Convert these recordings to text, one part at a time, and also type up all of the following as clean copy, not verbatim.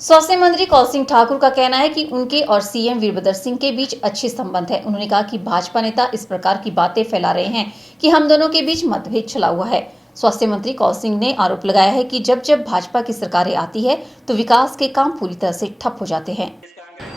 स्वास्थ्य मंत्री कौल सिंह ठाकुर का कहना है कि उनके और सीएम वीरभद्र सिंह के बीच अच्छे संबंध है। उन्होंने कहा कि भाजपा नेता इस प्रकार की बातें फैला रहे हैं कि हम दोनों के बीच मतभेद चला हुआ है। स्वास्थ्य मंत्री कौल सिंह ने आरोप लगाया है कि जब जब भाजपा की सरकारें आती है तो विकास के काम पूरी तरह से ठप हो जाते हैं।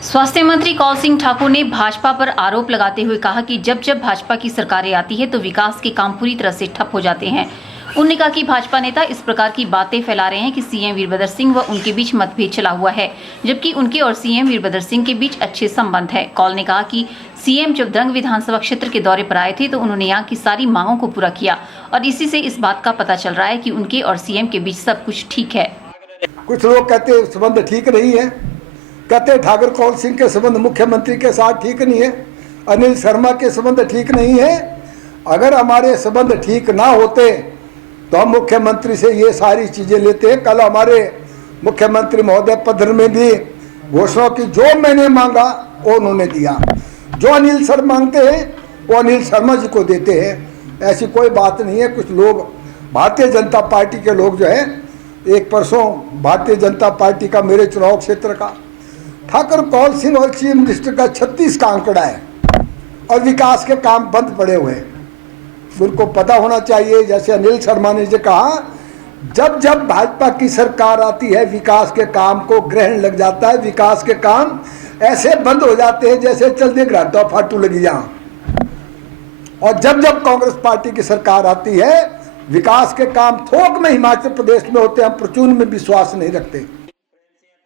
स्वास्थ्य मंत्री कौल सिंह ठाकुर ने भाजपा पर आरोप लगाते हुए कहा कि जब जब भाजपा की सरकारें आती है तो विकास के काम पूरी तरह से ठप हो जाते हैं। उन्होंने कहा कि भाजपा नेता इस प्रकार की बातें फैला रहे हैं कि सीएम वीरभद्र सिंह व उनके बीच मतभेद चला हुआ है, जबकि उनके और सीएम वीरभद्र सिंह के बीच अच्छे संबंध है। कौल ने कहा कि सीएम जब दरंग विधानसभा क्षेत्र के दौरे पर आए थे तो उन्होंने यहाँ की सारी मांगों को पूरा किया और इसी से इस बात का पता चल रहा है कि उनके और सीएम के बीच सब कुछ ठीक है। कुछ लोग कहते संबंध ठीक नहीं है, कहते ठाकुर कौल सिंह के संबंध मुख्यमंत्री के साथ ठीक नहीं है, अनिल शर्मा के संबंध ठीक नहीं है। अगर हमारे संबंध ठीक ना होते तो हम मुख्यमंत्री से ये सारी चीजें लेते हैं। कल हमारे मुख्यमंत्री महोदय पत्र में भी घोषणा की, जो मैंने मांगा वो उन्होंने दिया, जो अनिल सर मांगते हैं वो अनिल शर्मा जी को देते हैं। ऐसी कोई बात नहीं है। कुछ लोग भारतीय जनता पार्टी के लोग जो है, एक परसों भारतीय जनता पार्टी का मेरे चुनाव क्षेत्र का ठाकुर कौल सिंह और चीफ मिनिस्टर का 36 का आंकड़ा है और विकास के काम बंद पड़े हुए हैं। उनको पता होना चाहिए, जैसे अनिल शर्मा ने जो कहा, जब जब भाजपा की सरकार आती है विकास के काम को ग्रहण लग जाता है, विकास के काम ऐसे बंद हो जाते हैं जैसे चलते घाटा फाटू लगी यहाँ। और जब जब कांग्रेस पार्टी की सरकार आती है विकास के काम थोक में हिमाचल प्रदेश में होते हैं। हम प्रचुर में विश्वास नहीं रखते।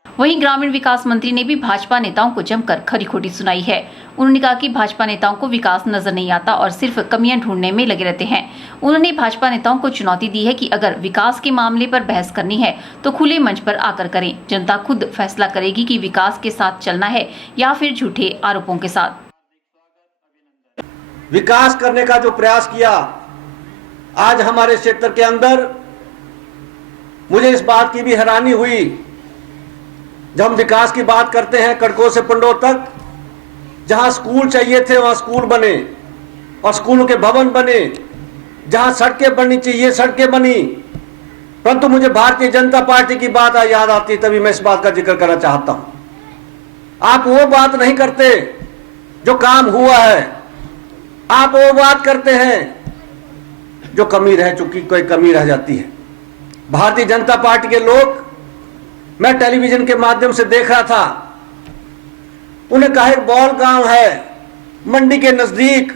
वहीं ग्रामीण विकास मंत्री ने भी भाजपा नेताओं को जमकर खरी खोटी सुनाई है। उन्होंने कहा कि भाजपा नेताओं को विकास नजर नहीं आता और सिर्फ कमियां ढूंढने में लगे रहते हैं। उन्होंने भाजपा नेताओं को चुनौती दी है कि अगर विकास के मामले पर बहस करनी है तो खुले मंच पर आकर करें। जनता खुद फैसला करेगी कि विकास के साथ चलना है या फिर झूठे आरोपों के साथ। विकास करने का जो प्रयास किया आज हमारे क्षेत्र के अंदर, मुझे इस बात की भी हैरानी हुई, जब हम विकास की बात करते हैं कड़कों से पंडों तक, जहां स्कूल चाहिए थे वहां स्कूल बने और स्कूलों के भवन बने, जहां सड़कें बननी चाहिए सड़कें बनी। परंतु मुझे भारतीय जनता पार्टी की बात याद आती, तभी मैं इस बात का जिक्र करना चाहता हूं। आप वो बात नहीं करते जो काम हुआ है, आप वो बात करते हैं जो कमी रह चुकी, कोई कमी रह जाती है। भारतीय जनता पार्टी के लोग, मैं टेलीविजन के माध्यम से देख रहा था, उन्हें कहा एक बौल गांव है मंडी के नजदीक,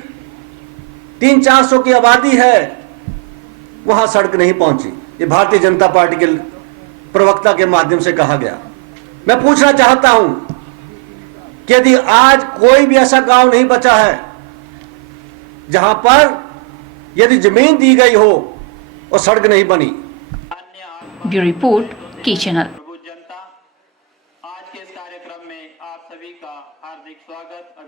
300-400 की आबादी है, वहां सड़क नहीं पहुंची। ये भारतीय जनता पार्टी के प्रवक्ता के माध्यम से कहा गया। मैं पूछना चाहता हूं कि यदि आज कोई भी ऐसा गांव नहीं बचा है जहां पर यदि जमीन दी गई हो और सड़क नहीं बनी। ब्यूरो रिपोर्ट की चैनल। आज के इस कार्यक्रम में आप सभी का हार्दिक स्वागत।